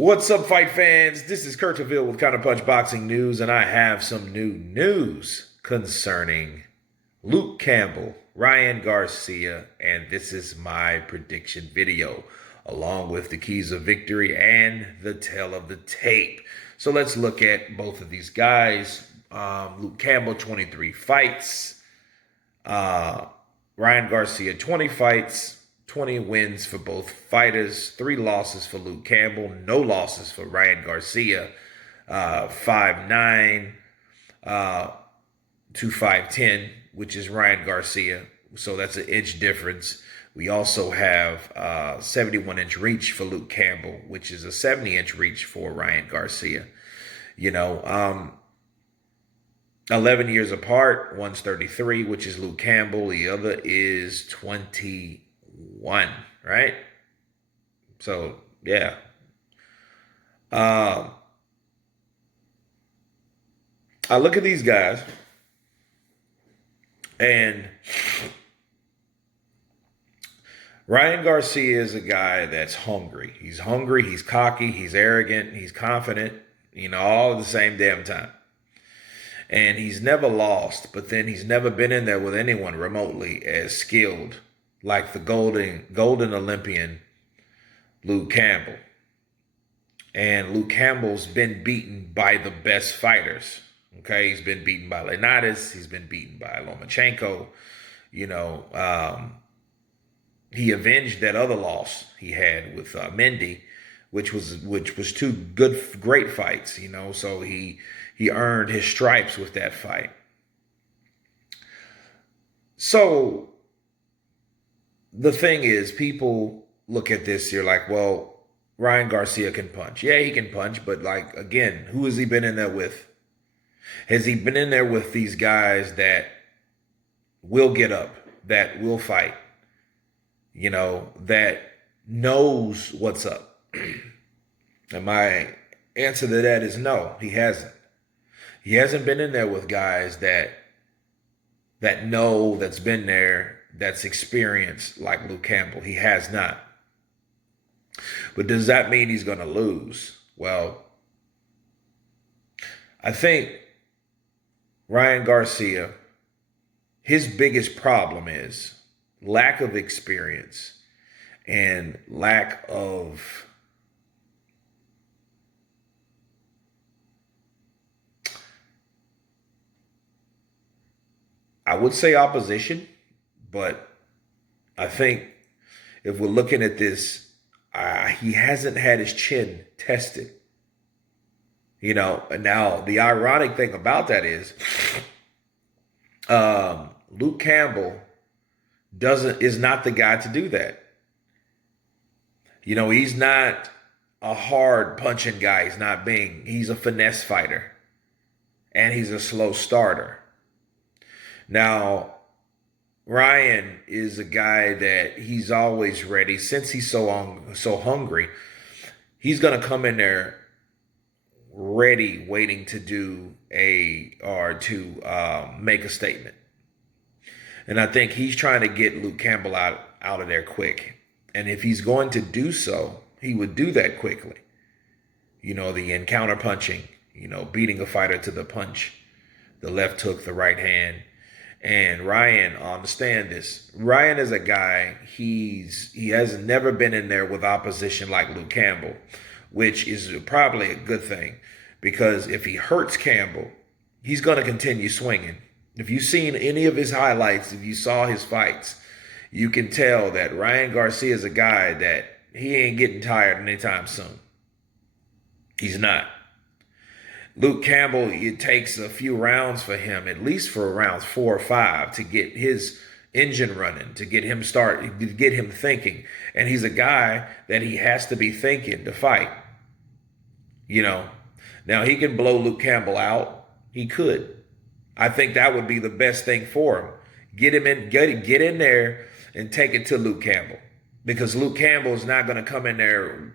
What's up, fight fans? This is Campbell with Counterpunch Boxing News, and I have some new news concerning Luke Campbell, Ryan Garcia, and this is my prediction video, along with the keys of victory and the tale of the tape. So let's look at both of these guys. Luke Campbell, 23 fights. Ryan Garcia, 20 fights. 20 wins for both fighters, 3 losses for Luke Campbell, no losses for Ryan Garcia, 5'9", to 5'10", which is Ryan Garcia. So that's an inch difference. We also have 71-inch reach for Luke Campbell, which is a 70-inch reach for Ryan Garcia. 11 years apart, one's 33, which is Luke Campbell. The other is 21, right? So, yeah. I look at these guys, and Ryan Garcia is a guy that's hungry. He's hungry, he's cocky, he's arrogant, he's confident, all at the same damn time. And he's never lost, but then he's never been in there with anyone remotely as skilled like the golden Olympian Luke Campbell. And Luke Campbell's been beaten by the best fighters. Okay, he's been beaten by Leonidas. He's been beaten by Lomachenko. He avenged that other loss he had with Mendy, which was two great fights. So he earned his stripes with that fight. So the thing is, people look at this, you're like, well, Ryan Garcia can punch. Yeah, he can punch, but again, who has he been in there with? Has he been in there with these guys that will get up, that will fight, that knows what's up? And my answer to that is no, he hasn't. He hasn't been in there with guys that know, that's been there, that's experienced like Luke Campbell. He has not. But does that mean he's going to lose? Well, I think Ryan Garcia, his biggest problem is lack of experience and lack of I would say opposition, but I think if we're looking at this, he hasn't had his chin tested. And now the ironic thing about that is Luke Campbell is not the guy to do that. He's not a hard punching guy. He's a finesse fighter, and he's a slow starter. Now, Ryan is a guy that he's always ready. Since he's so hungry, he's going to come in there ready, waiting to make a statement. And I think he's trying to get Luke Campbell out of there quick. And if he's going to do so, he would do that quickly. The encounter punching, beating a fighter to the punch, the left hook, the right hand. And Ryan, understand this. Ryan is a guy, he has never been in there with opposition like Luke Campbell, which is probably a good thing, because if he hurts Campbell, he's going to continue swinging. If you've seen any of his highlights, if you saw his fights, you can tell that Ryan Garcia is a guy that he ain't getting tired anytime soon. He's not. Luke Campbell, it takes a few rounds for him, at least for rounds 4 or 5, to get his engine running, to get him thinking. And he's a guy that he has to be thinking to fight. Now he can blow Luke Campbell out. He could. I think that would be the best thing for him. Get in there and take it to Luke Campbell, because Luke Campbell is not going to come in there.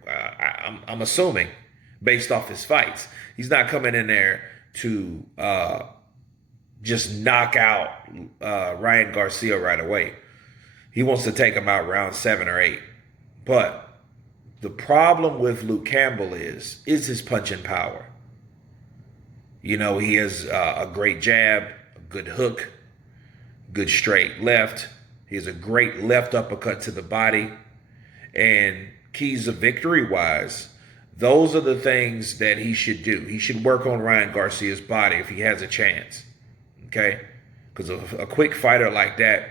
I'm assuming, based off his fights, he's not coming in there to just knock out Ryan Garcia right away. He wants to take him out round 7 or 8. But The problem with Luke Campbell is his punching power. You know, he has a great jab, a good hook, good straight left. He has a great left uppercut to the body. And keys of victory wise, those are the things that he should do. He should work on Ryan Garcia's body if he has a chance. Okay? Because a quick fighter like that,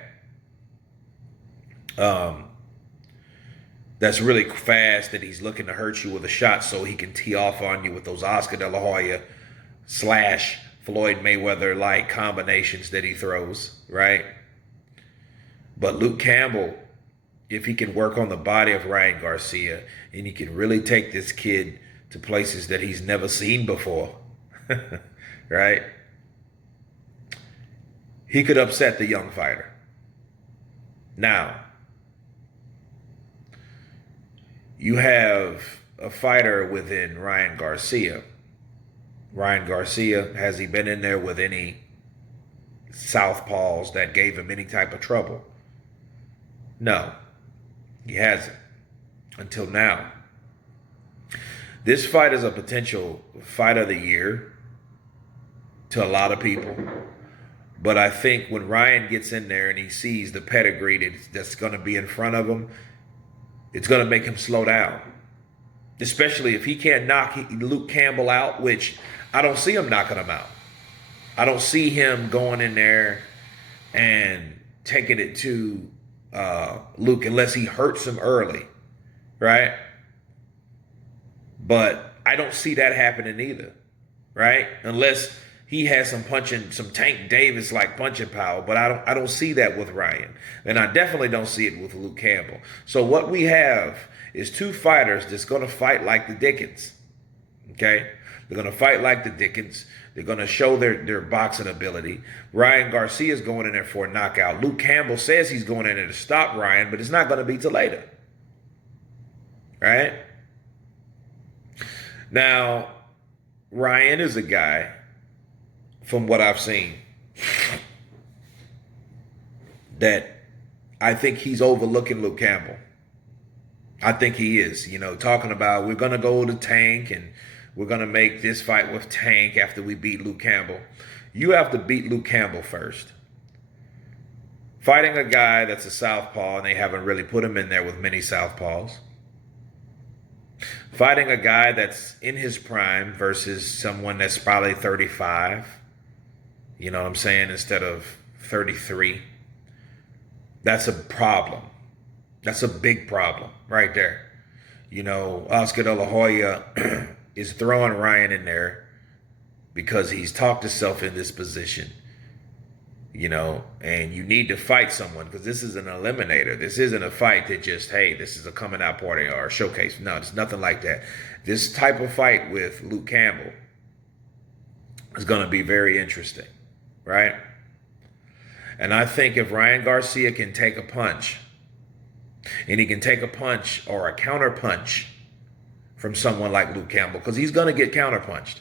that's really fast, that he's looking to hurt you with a shot so he can tee off on you with those Oscar De La Hoya / Floyd Mayweather like combinations that he throws, right? But Luke Campbell, if he can work on the body of Ryan Garcia and he can really take this kid to places that he's never seen before, right? He could upset the young fighter. Now, you have a fighter within Ryan Garcia. Ryan Garcia, has he been in there with any southpaws that gave him any type of trouble? No, he hasn't until now. This fight is a potential fight of the year to a lot of people. But I think when Ryan gets in there and he sees the pedigree that's going to be in front of him, it's going to make him slow down. Especially if he can't knock Luke Campbell out, which I don't see him knocking him out. I don't see him going in there and taking it to Luke unless he hurts him early, right? But I don't see that happening either, right? Unless he has some Tank Davis like punching power, but I don't see that with Ryan, and I definitely don't see it with Luke Campbell. So what we have is two fighters that's going to fight like the Dickens. Okay, they're going to fight like the Dickens. They're going to show their boxing ability. Ryan Garcia is going in there for a knockout. Luke Campbell says he's going in there to stop Ryan, but it's not going to be till later. Right? Now, Ryan is a guy, from what I've seen, that I think he's overlooking Luke Campbell. I think he is, talking about we're going to go to Tank and we're going to make this fight with Tank after we beat Luke Campbell. You have to beat Luke Campbell first. Fighting a guy that's a southpaw, and they haven't really put him in there with many southpaws. Fighting a guy that's in his prime versus someone that's probably 35. You know what I'm saying? Instead of 33. That's a problem. That's a big problem right there. Oscar De La Hoya is throwing Ryan in there because he's talked himself in this position. And you need to fight someone because this is an eliminator. This isn't a fight that just, hey, this is a coming out party or a showcase. No, it's nothing like that. This type of fight with Luke Campbell is going to be very interesting, right? And I think if Ryan Garcia can take a punch, and he can take a punch or a counterpunch from someone like Luke Campbell, because he's going to get counterpunched.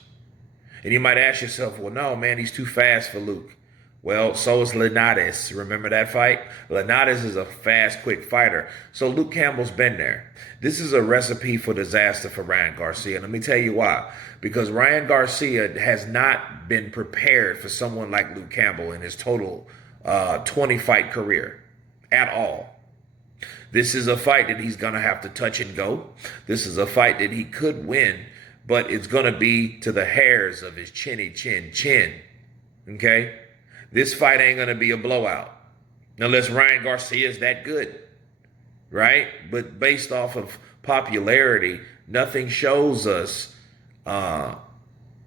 And you might ask yourself, well, no, man, he's too fast for Luke. Well, so is Linares. Remember that fight? Linares is a fast, quick fighter. So Luke Campbell's been there. This is a recipe for disaster for Ryan Garcia. And let me tell you why. Because Ryan Garcia has not been prepared for someone like Luke Campbell in his total 20-fight career at all. This is a fight that he's going to have to touch and go. This is a fight that he could win, but it's going to be to the hairs of his chinny chin. Okay? This fight ain't going to be a blowout unless Ryan Garcia is that good, right? But based off of popularity, nothing shows us that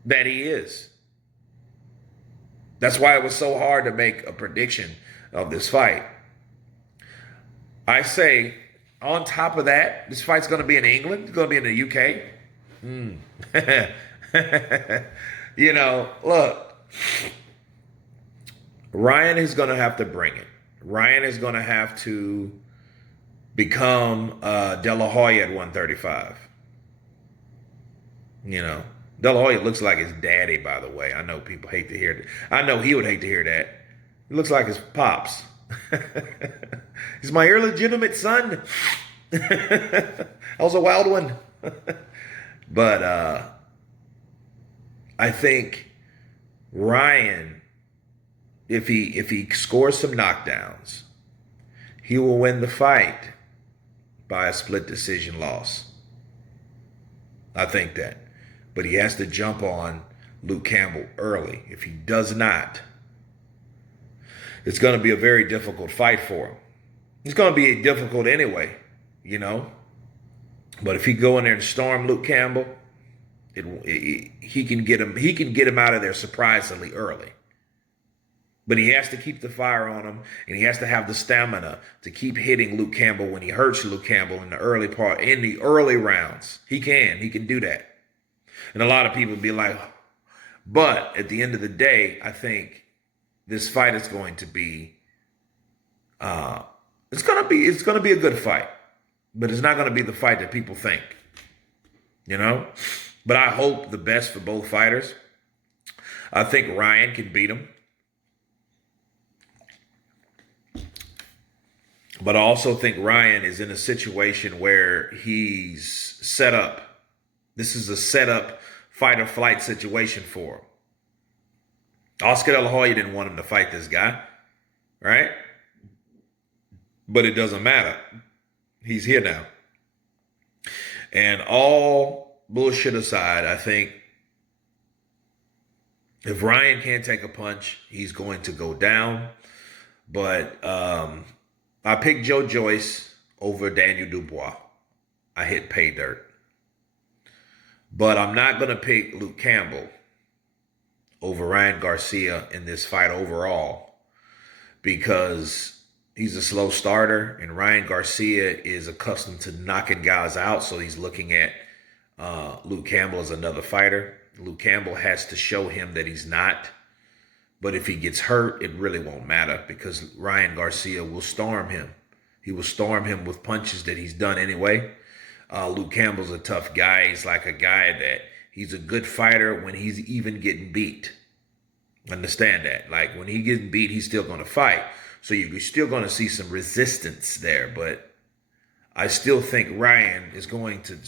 he is. That's why it was so hard to make a prediction of this fight. I say, on top of that, this fight's going to be in England. It's going to be in the UK. Look, Ryan is going to have to bring it. Ryan is going to have to become De La Hoya at 135. De La Hoya looks like his daddy, by the way. I know people hate to hear that. I know he would hate to hear that. He looks like his pops. He's my illegitimate son. That was a wild one. But I think Ryan, if he scores some knockdowns, he will win the fight by a split decision loss. I think that. But he has to jump on Luke Campbell early. If he does not, it's going to be a very difficult fight for him. It's going to be difficult anyway, you know. But if he go in there and storm Luke Campbell, he can get him out of there surprisingly early. But he has to keep the fire on him, and he has to have the stamina to keep hitting Luke Campbell when he hurts Luke Campbell in the early rounds. He can do that. And a lot of people be like, but at the end of the day, I think this fight is going to be, it's going to be a good fight, but it's not going to be the fight that people think, you know. But I hope the best for both fighters. I think Ryan can beat him. But I also think Ryan is in a situation where he's set up. This is a set-up fight or flight situation for him. Oscar De La Hoya didn't want him to fight this guy, right? But it doesn't matter. He's here now. And all bullshit aside, I think if Ryan can't take a punch, he's going to go down. But I picked Joe Joyce over Daniel Dubois. I hit pay dirt. But I'm not going to pick Luke Campbell over Ryan Garcia in this fight overall because he's a slow starter and Ryan Garcia is accustomed to knocking guys out. So he's looking at Luke Campbell as another fighter. Luke Campbell has to show him that he's not. But if he gets hurt, it really won't matter because Ryan Garcia will storm him. He will storm him with punches that he's done anyway. Luke Campbell's a tough guy. He's like a guy that he's a good fighter when he's even getting beat. Understand that. Like when he gets beat, he's still going to fight. So you're still going to see some resistance there. But I still think Ryan is going to,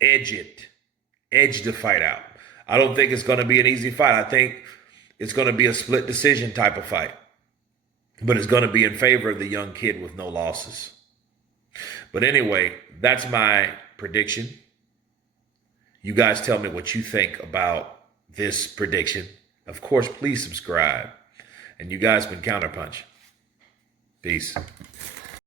edge the fight out. I don't think it's going to be an easy fight. I think it's going to be a split decision type of fight. But it's going to be in favor of the young kid with no losses. But anyway, that's my prediction. You guys tell me what you think about this prediction. Of course, please subscribe. And you guys been Counterpunch. Peace.